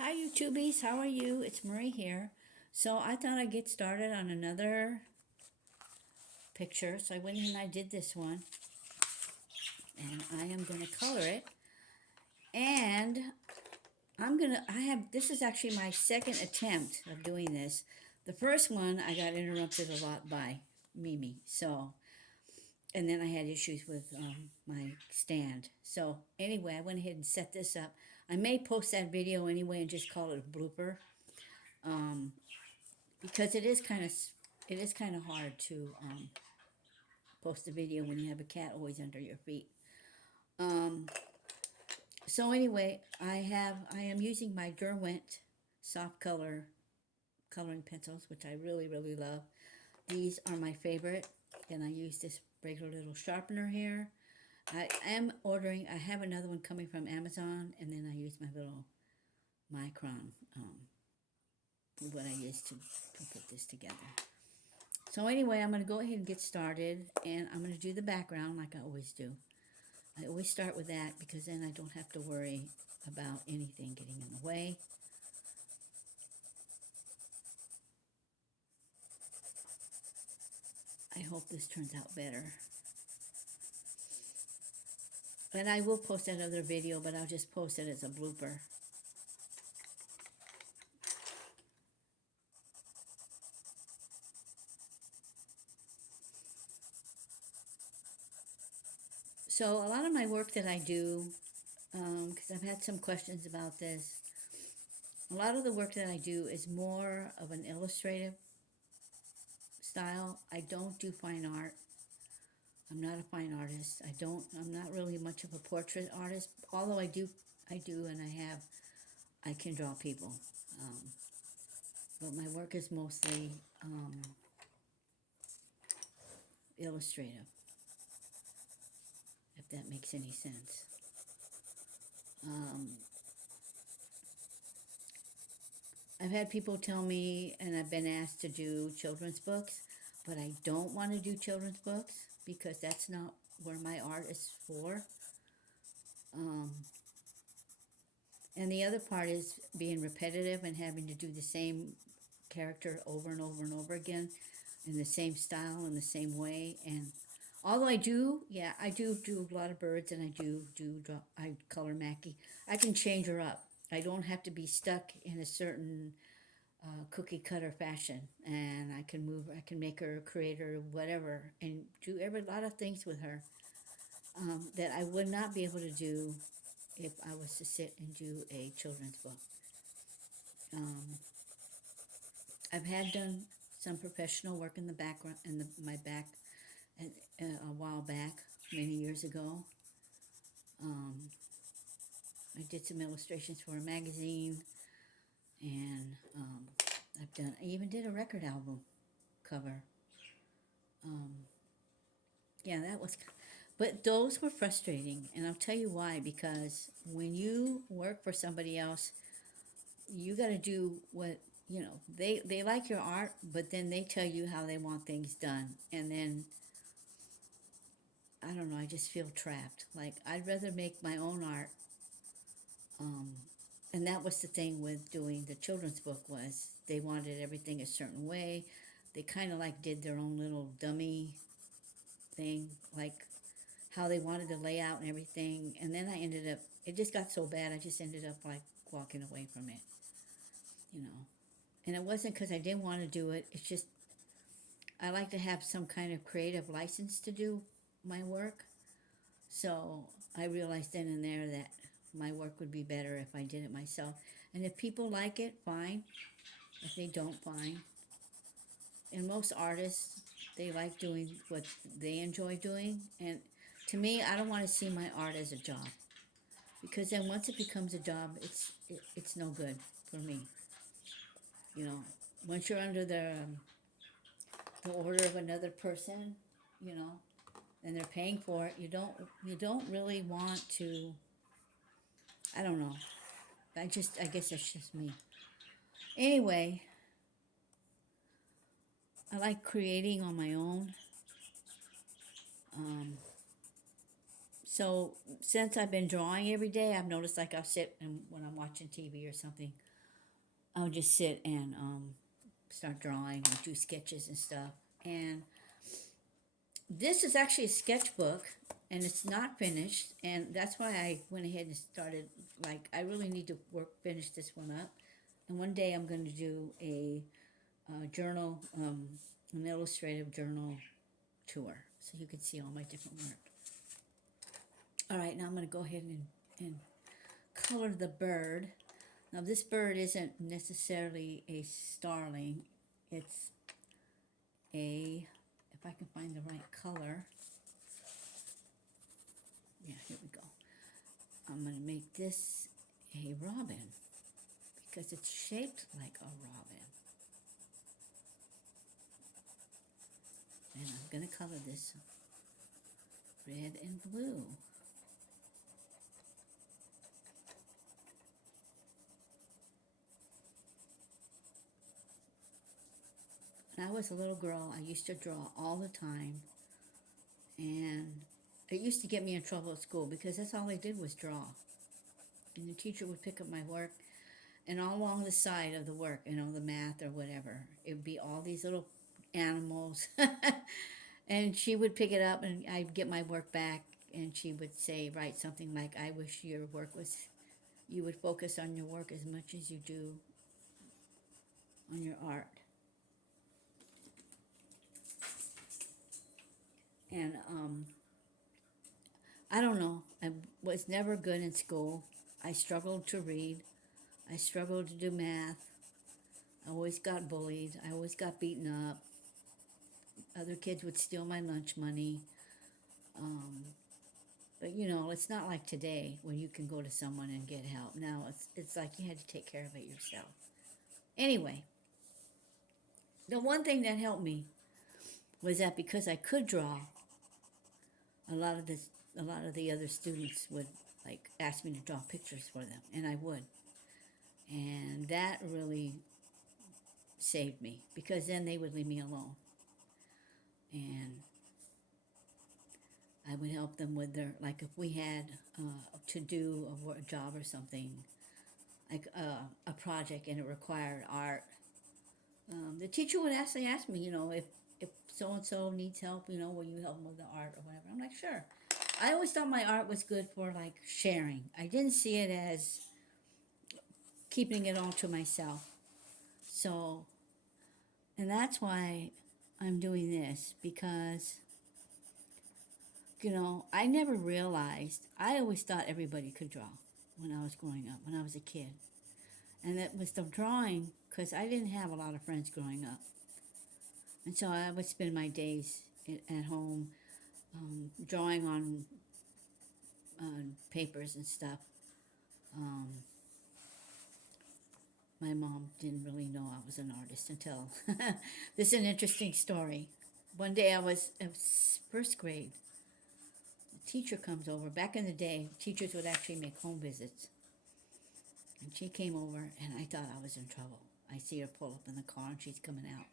Hi YouTubies, how are you? It's Marie here. So I thought I'd get started on another picture. So I went in and I did this one. And I am going to color it. And this is actually my second attempt of doing this. The first one I got interrupted a lot by Mimi. And then I had issues with my stand. So anyway, I went ahead and set this up. I may post that video anyway and just call it a blooper. Um, because it is kind of hard to post a video when you have a cat always under your feet. Um, so anyway, I am using my Derwent soft color coloring pencils, which I really love. These are my favorite, and I use this regular little sharpener here. I am ordering. I have another one coming from Amazon, and then I use my little micron. What I use to put this together. So anyway, I'm going to go ahead and get started, and I'm going to do the background like I always do. I always start with that because then I don't have to worry about anything getting in the way. I hope this turns out better. And I will post another video, but I'll just post it as a blooper. So a lot of my work that I do, because I've had some questions about this, a lot of the work that I do is more of an illustrative style. I don't do fine art. I'm not a fine artist. I'm not really much of a portrait artist, although I do, and I can draw people. Um, but my work is mostly illustrative, if that makes any sense. Um, I've had people tell me, and I've been asked to do children's books, but I don't want to do children's books because that's not where my art is for. Um, and the other part is being repetitive and having to do the same character over and over and over again in the same style in the same way. And although I do a lot of birds, and I color Mackie. I can change her up. I don't have to be stuck in a certain cookie cutter fashion, and I can make her a creator, whatever, and do every lot of things with her that I would not be able to do if I was to sit and do a children's book. Um, I've had done some professional work in the background, my back, a while back, many years ago. Um, I did some illustrations for a magazine, and I even did a record album cover. Um, yeah, but those were frustrating, and I'll tell you why. Because when you work for somebody else, you got to do what they like your art, but then they tell you how they want things done, and then I don't know. I just feel trapped. Like I'd rather make my own art. Um, and that was the thing with doing the children's book was they wanted everything a certain way. They kind of like did their own little dummy thing, like how they wanted the layout and everything. And then it just got so bad. I just ended up like walking away from it, you know. And it wasn't because I didn't want to do it. It's just I like to have some kind of creative license to do my work. So I realized then and there that my work would be better if I did it myself. And if people like it, fine. If they don't, fine. And most artists, they like doing what they enjoy doing. And to me, I don't want to see my art as a job. Because then once it becomes a job, it's no good for me. You know, once you're under the order of another person, you know, and they're paying for it, you don't really want to. I don't know. I guess that's just me. Anyway, I like creating on my own. Um, So since I've been drawing every day, I've noticed like I'll sit and when I'm watching TV or something, I'll just sit and start drawing and do sketches and stuff. And this is actually a sketchbook and it's not finished, and that's why I went ahead and started, like, I really need to finish this one up. And one day I'm going to do a journal, an illustrative journal tour, so you can see all my different work. All right, now I'm going to go ahead and color the bird. Now this bird isn't necessarily a starling, it's a, if I can find the right color, yeah, here we go. I'm going to make this a robin because it's shaped like a robin. And I'm going to color this red and blue. When I was a little girl, I used to draw all the time. And it used to get me in trouble at school because that's all I did was draw. And the teacher would pick up my work, and all along the side of the work, you know, the math or whatever, it would be all these little animals. And she would pick it up, and I'd get my work back, and she would say, write something like, I wish your work was, you would focus on your work as much as you do on your art. And I don't know, I was never good in school. I struggled to read. I struggled to do math. I always got bullied. I always got beaten up. Other kids would steal my lunch money. But you know, it's not like today when you can go to someone and get help. Now it's like you had to take care of it yourself. Anyway, the one thing that helped me was that because I could draw, a lot of the other students would like ask me to draw pictures for them, and I would. And that really saved me because then they would leave me alone. And I would help them with their, like if we had to do a job or something, like a project and it required art, the teacher would actually ask me, you know, if so-and-so needs help, you know, will you help them with the art or whatever? I'm like, sure. I always thought my art was good for like sharing. I didn't see it as keeping it all to myself. So, and that's why I'm doing this, because, you know, I never realized, I always thought everybody could draw when I was growing up, when I was a kid. And it was the drawing, because I didn't have a lot of friends growing up. And so I would spend my days at home drawing on papers and stuff. My mom didn't really know I was an artist until this is an interesting story. One day I was first grade. The teacher comes over. Back in the day, teachers would actually make home visits. And she came over, and I thought I was in trouble. I see her pull up in the car, and she's coming out.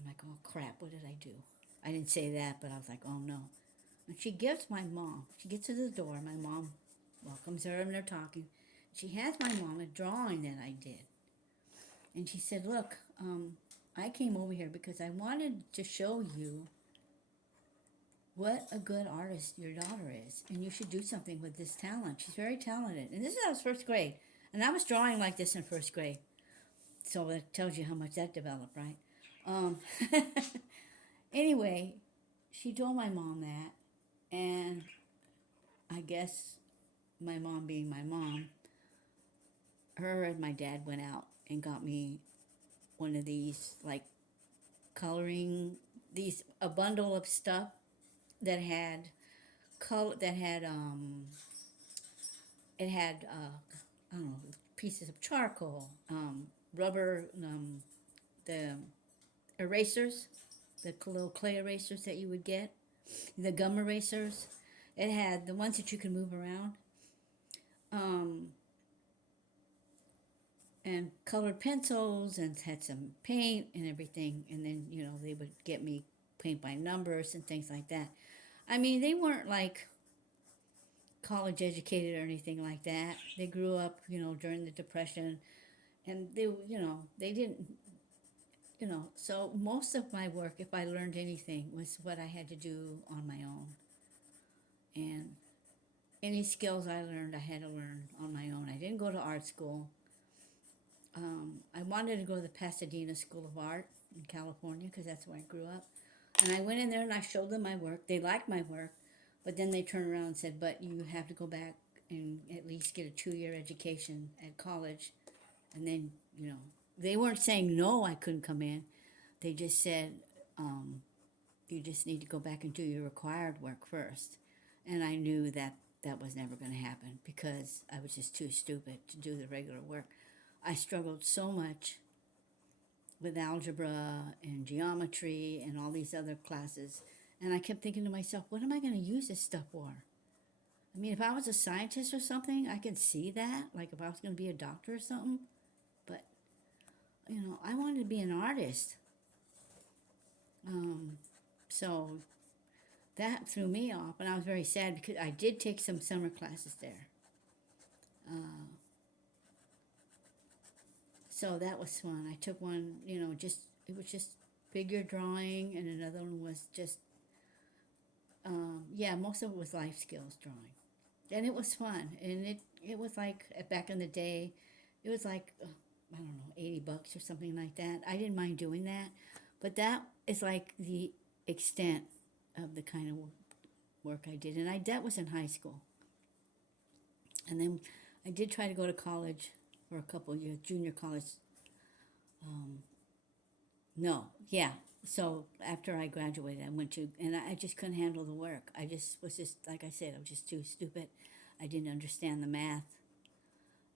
I'm like, oh crap, what did I do? I didn't say that, but I was like, oh no. And she gets to the door. My mom welcomes her, and they're talking. She hands my mom a drawing that I did. And she said, look, I came over here because I wanted to show you what a good artist your daughter is. And you should do something with this talent. She's very talented. And this is, I was first grade. And I was drawing like this in first grade. So that tells you how much that developed, right? Anyway, she told my mom that. And I guess my mom being my mom, her and my dad went out and got me one of these, like, coloring, a bundle of stuff that had color, that had it had I don't know, pieces of charcoal, rubber, the erasers, the little clay erasers that you would get, the gum erasers. It had the ones that you can move around, and colored pencils, and had some paint and everything. And then, you know, they would get me paint by numbers and things like that. I mean, they weren't like college educated or anything like that. They grew up, during the Depression, and they didn't, so most of my work, if I learned anything, was what I had to do on my own. And any skills I learned, I had to learn on my own. I didn't go to art school. I wanted to go to the Pasadena School of Art in California because that's where I grew up. And I went in there and I showed them my work. They liked my work, but then they turned around and said, "But you have to go back and at least get a 2-year education at college." And then, they weren't saying no, I couldn't come in. They just said, "You just need to go back and do your required work first." And I knew that that was never going to happen because I was just too stupid to do the regular work. I struggled so much with algebra and geometry and all these other classes. And I kept thinking to myself, what am I going to use this stuff for? I mean, if I was a scientist or something, I could see that. Like if I was going to be a doctor or something. But, I wanted to be an artist. So that threw me off. And I was very sad because I did take some summer classes there. So that was fun. I took one, it was just figure drawing, and another one was just, most of it was life skills drawing. And it was fun. And it was like, back in the day, it was like, I don't know, $80 or something like that. I didn't mind doing that. But that is like the extent of the kind of work I did. And that was in high school. And then I did try to go to college for a couple of years, junior college. No, yeah. So after I graduated, I went to, and I just couldn't handle the work. I just was just, like I said, I was just too stupid. I didn't understand the math.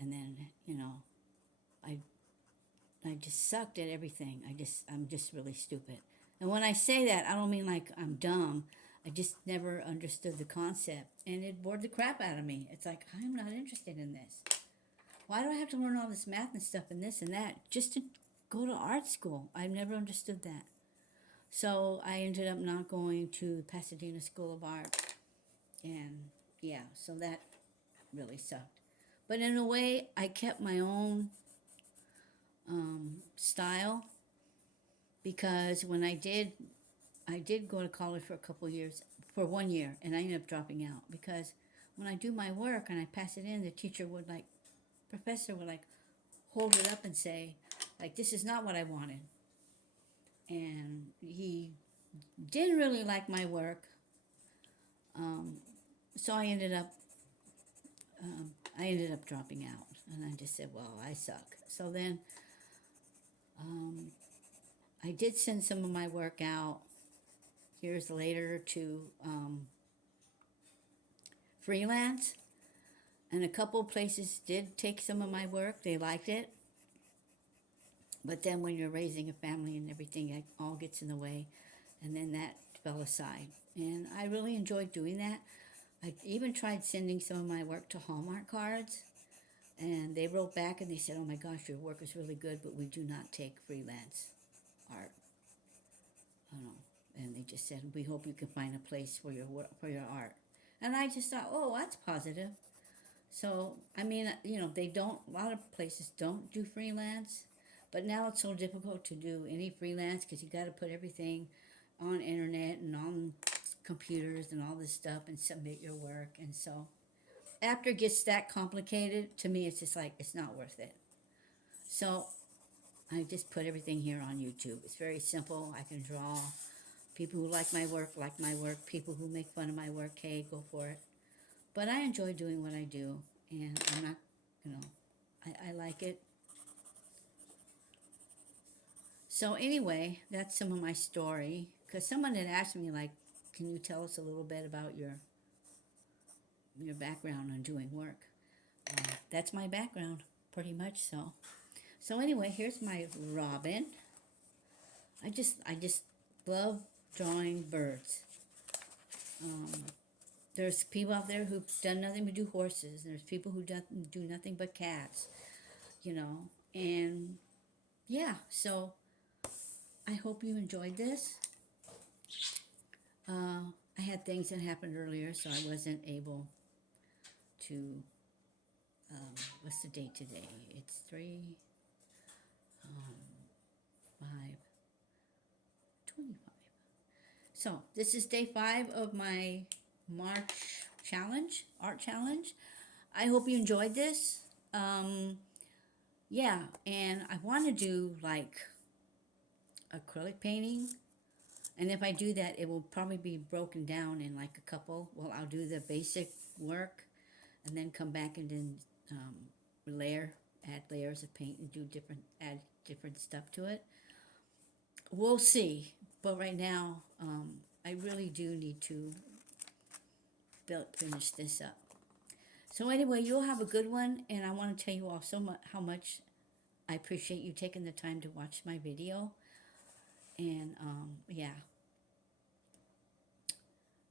And then, I, I just sucked at everything. I'm just really stupid. And when I say that, I don't mean like I'm dumb. I just never understood the concept. And it bored the crap out of me. It's like, I'm not interested in this. Why do I have to learn all this math and stuff and this and that just to go to art school? I've never understood that. So I ended up not going to Pasadena School of Art. And yeah, so that really sucked. But in a way, I kept my own style because when I did go to college for a couple of years, for 1 year, and I ended up dropping out because when I do my work and I pass it in, the professor would hold it up and say, this is not what I wanted. And he didn't really like my work. So I ended up dropping out, and I just said, well, I suck. So then, I did send some of my work out years later to freelance, and a couple of places did take some of my work. They liked it. But then when you're raising a family and everything, it all gets in the way, and then that fell aside. And I really enjoyed doing that. I even tried sending some of my work to Hallmark cards, and they wrote back and they said, "Oh my gosh, your work is really good, but we do not take freelance art." And they just said, "We hope you can find a place for your work, for your art." And I just thought, "Oh, that's positive." So I mean, they don't. A lot of places don't do freelance, but now it's so difficult to do any freelance because you got to put everything on internet and on computers and all this stuff and submit your work. And so after it gets that complicated, to me, it's just like it's not worth it. So I just put everything here on YouTube. It's very simple. I can draw. People who like my work like my work. People who make fun of my work, hey, go for it. But I enjoy doing what I do, and I'm not, I like it. So anyway, that's some of my story. Because someone had asked me, can you tell us a little bit about your background on doing work? That's my background, pretty much so. So anyway, here's my robin. I just love drawing birds. There's people out there who've done nothing but do horses. There's people who do nothing but cats, and yeah, so I hope you enjoyed this. I had things that happened earlier, so I wasn't able to, what's the date today? It's 5, 25. So this is day 5 of my March challenge, art challenge. I hope you enjoyed this. Yeah, and I want to do like acrylic painting. And if I do that, it will probably be broken down in like a couple. Well, I'll do the basic work and then come back and then add layers of paint and add different stuff to it. We'll see. But right now, I really do need to finish this up. So anyway, you'll have a good one, and I want to tell you all how much I appreciate you taking the time to watch my video. And yeah.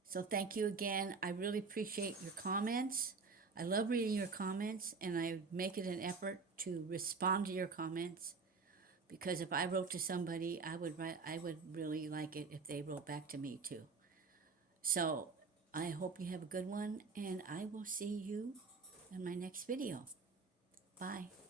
So thank you again. I really appreciate your comments. I love reading your comments, and I make it an effort to respond to your comments, because if I wrote to somebody, I would really like it if they wrote back to me too. So I hope you have a good one, and I will see you in my next video. Bye.